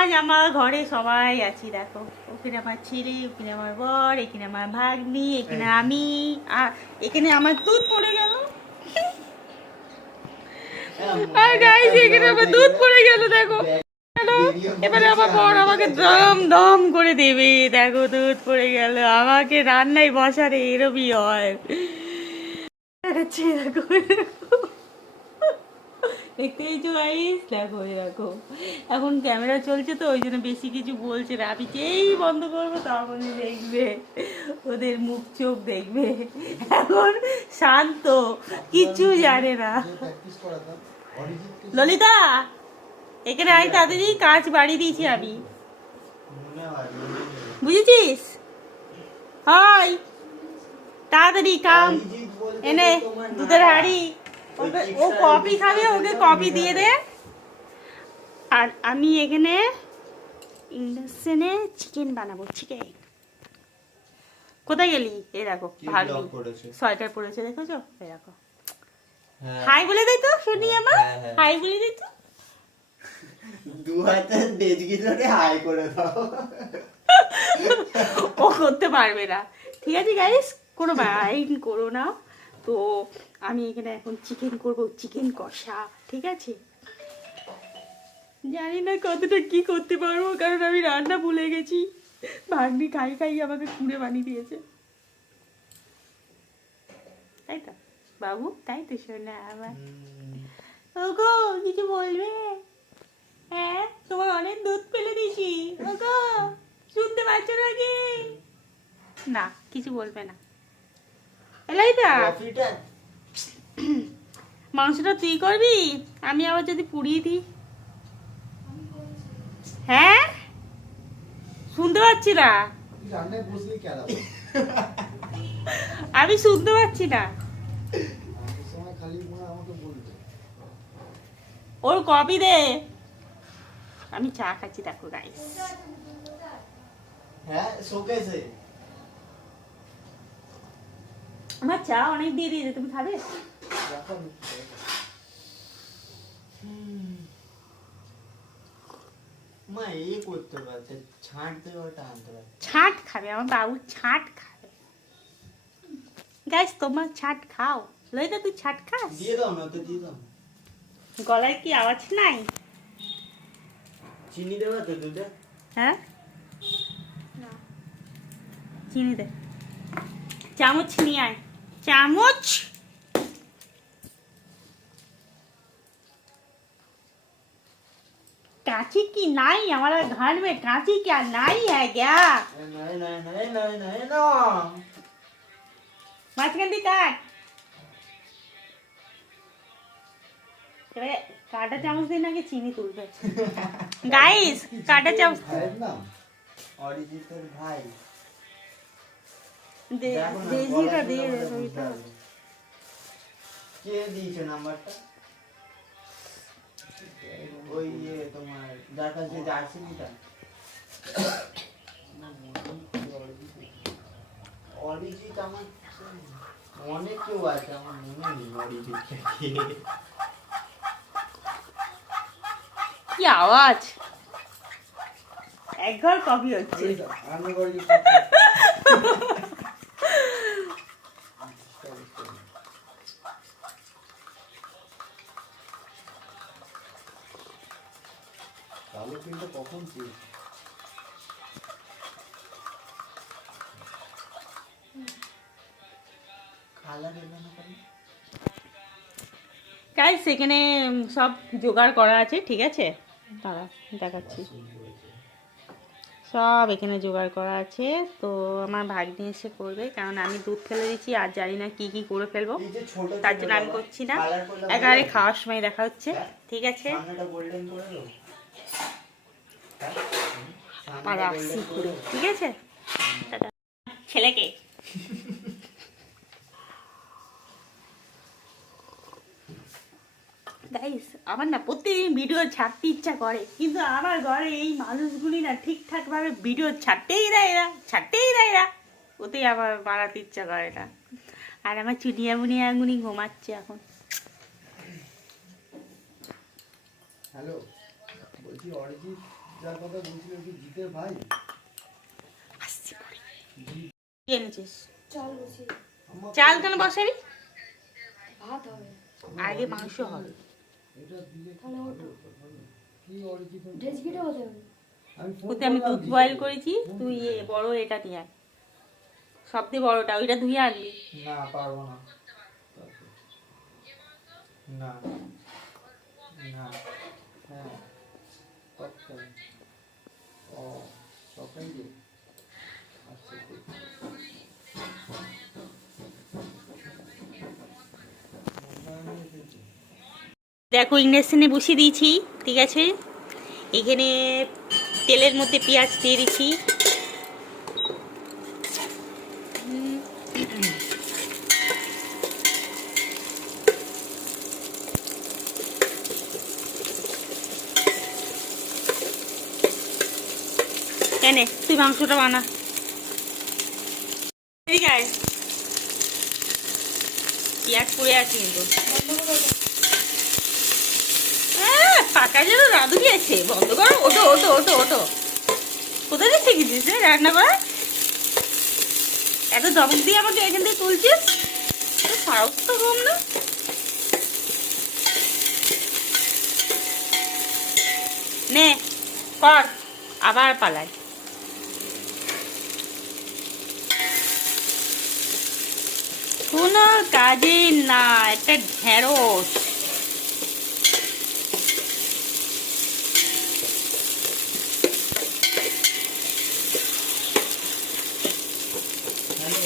আজ আমার ঘরে সবাই আছি দেখো, ওখানে আমার ছেলে, ওখানে আমার বর, এখানে আমার ভাগ্নি, এখানে আমি, আর এখানে আমার দুধ পড়ে গেল। আর গাইস এখানে আমার দুধ পড়ে গেল দেখো। এবারে আমার বর আমাকে দম দম করে দেবে, দেখো দুধ পড়ে গেল, আমাকে রান্নায় বসারে এরমই হয়। দেখাচ্ছি দেখো, দেখতে পেয়েছো গাইস, দেখো দেখো এখন ক্যামেরা চলছে তো ওই জন্য বেশি কিছু বলছে না, আমি যেই বন্ধ করবো তখনই দেখবে ওদের মুখ চোখ দেখবে। এখন শান্ত, কিছু জানে না। ললিতা এখানে আয় তাড়াতাড়ি, কাজ বাড়িয়ে দিয়েছি আমি, বুঝেছিস? হয় তাড়াতাড়ি কাম এনে দুধের হাঁড়ি, ও কফি খাবে, ওকে কফি দিয়ে দে। আর আমি এখানে ইন্ডাকশনে চিকেন বানাবো, চিকেন। কোথায় গেলি? এই দেখো ভাগ্নি সোয়েটার পরেছে, দেখেছো? এই দেখো, হাই বলে দেই তো শুনি আমার, হাই বলে দেই তো, দু হাতে ডেজকি ধরে হাই করে দাও। ও করতে পারবে না, ঠিক আছে গাইস, কোনো মাইন্ড করো না। তো আমি এখানে এখন চিকেন করব, চিকেন কষা, ঠিক আছে? জানি না কতটা কি করতে পারবো, কারণ আমি রান্না ভুলে গেছি। ভাগ্নি খাই খাই আমাকে কুড়ে বানিয়ে দিয়েছে, তাই তো বাবু, তাই তো শোনা আমার। ওগো কিছু বলবে? হ্যাঁ, তোমার অনেক দুধ ফেলে দিয়েছি, ওগো শুনতে পাচ্ছ নাকি? না কিছু বলবে না। এলাইদা মাংসটা তুই করবি, আমি আবার যদি পুড়িয়ে দিই? হ্যাঁ শুনতে পাচ্ছি না, আমি শুনতে পাচ্ছি না। ওর কপি দে, আমি চা খাচ্ছি দেখো গাইস। হ্যাঁ শোকেসে আমার চা অনেক দিয়ে দিয়েছে, তুমি খাবে? মা এ করতে পারছে, ছাঁট দেওয়াটা আনতে পারছে। ছাট খাবে আমার বাবু, ছাট খাবে গাইস, তোমার ছাট খাও। লইদা তুই ছাট খাস? দিয়ে দাও না তো, দিয়ে দাও। গলায় কি আওয়াজ নাই? চিনি দেবা তো দুধে? হ্যাঁ চিনি দে, চামচ নিয়ে আয়, চামচ। कांची की नाई, हमारा घर में कांची क्या नाई है क्या? नहीं नहीं नहीं नहीं नहीं ना। মাঝখান কাট, এবারে কাটা চামচ দিয়ে নাকি চিনি তুলবে। গাইস কাটা চামচ ভাইয়ের নাম অরিজিতের ভাই। দে, দেজিটা দিয়ে দে ওইটা। কে দিয়েছে নাম্বারটা? ওই তোমার যার কাছে জার্সি নিটা অরিজিৎ, আমার অনেক কেউ আছে, আমার মনে নেই অরিজিৎ কি আওয়াজ, এক ঘর কফি হচ্ছে। কালো পিনটা কখন ছিল? কালার এলো না কেন? গাইস এখানে সব জোগাড় করা আছে, ঠিক আছে? দাঁড়া দেখাচ্ছি, সব এখানে জোগাড় করা আছে। তো আমার ভাগ্নি এসে করবে, কারণ আমি দুধ ফেলে দিচ্ছি আর জানি না কি কি করে ফেলবো, তার জন্য আমি করছি না। একেবারে খাওয়ার সময় দেখা হচ্ছে, ঠিক আছে? আর আসছি ঘুরে, ঠিক আছে? টাটা। ছেলেকে গাইস আমার না প্রত্যেকদিন ভিডিও ছাড়তে ইচ্ছা করে, কিন্তু আমার ঘরে এই মানুষগুলি না ঠিকঠাক ভাবে ভিডিও ছাড়তেই দেয় না, ছাড়তেই দেয় না, ওতেই আমার বাড়াতে ইচ্ছা করে না। আর আমার চুনিয়া মুনিয়া আঙুনি ঘুমাচ্ছে এখন। হ্যালো, বলছি অরিজিৎ যার কথা বলছিল কি জিতের ভাই আসছি পরে। জিৎ কি এনেছিস? চাল বসিয়ে আমার চাল কেন বসাবি? ভাত হবে আগে মাংস হবে। এটা দিলে তাহলে ওটা কি অরিজিনাল ডেজকিটা হতে হবে আমি ফোন ওতে আমি করলাম দুধ জিৎকে। বয়েল করেছি, তুই বড় এটা নিয়ে আয়, সবথেকে বড়টা ওইটা ধুয়ে আনবি। না পারবো না না না হ্যাঁ তৎকাল ও তখন যে আচ্ছা ঠিক। মনে হয় এসেছে। দেখো ইন্ডাকশানে বসিয়ে দিয়েছি, ঠিক আছে। এখানে তেলের মধ্যে পেঁয়াজ দিয়ে দিচ্ছি। কেন তুই মাংসটা বানা, ঠিক আছে। পেঁয়াজ পুড়ে আছে কিন্তু পাকা যেন রাঁধুনি আছে, বন্ধ করো। ওটো ওটো ওটো ওটো, কোথায় দিয়ে শিখেছিস রে রান্না করা? এত দমক দিয়ে আমাকে এখান থেকে তুলছিস, তোর সাহস তো কম না। নে কর, আবার পালাই। কোনো কাজে না, একটা ঢেঁড়স। হ্যালো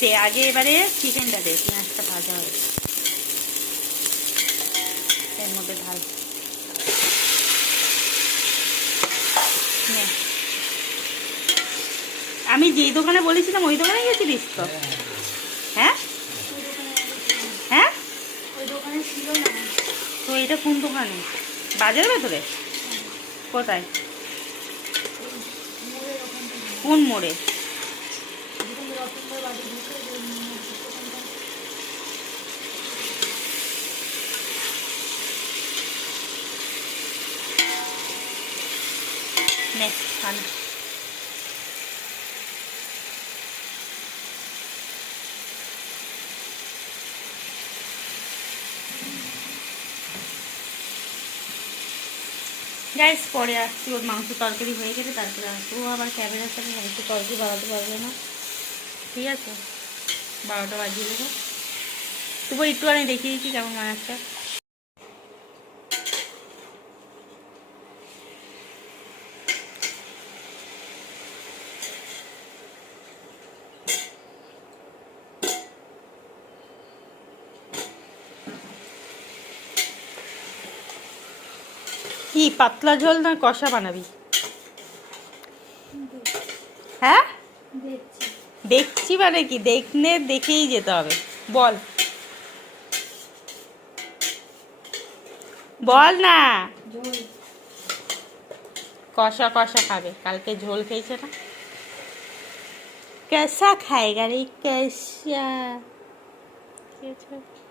দে আগে, এবারে চিকেনটা দে, পেঁয়াজটা ভাজা হবে এর মধ্যে ঢাল। নে। আমি যেই দোকানে বলেছিলাম ওই দোকানে গেছিলিস তো? হ্যাঁ হ্যাঁ, ওই দোকানে ছিল না তো এটা কোন দোকানে? বাজারের ভেতরে? কোথায়? মোড়ের ওখান থেকে কোন মোড়ে? যেখানে রতনদের বাড়ি ঢুকে যে মোড়ের দোকানটা নে খান। গাইস পরে আসছি, ওর মাংস তরকারি হয়ে গেলে তারপরে আসবো। ও আবার ক্যামেরার সাথে মাংস তরকারি বাড়াতে পারবে না, ঠিক আছে। 12টা বাজিয়ে দেবো। তবু একটু আমি দেখিয়ে দিচ্ছি কেমন বানাচ্ছে। কি পাতলা ঝোল না কষা বানাবি? হ্যাঁ দেখছি দেখছি মানে কি, দেখেই যেতে হবে। বল বল না। ঝোল কষা কষা খাবে, কালকে ঝোল খেয়েছে না। कैसा खाएगा रे कैसा, ঠিক আছে।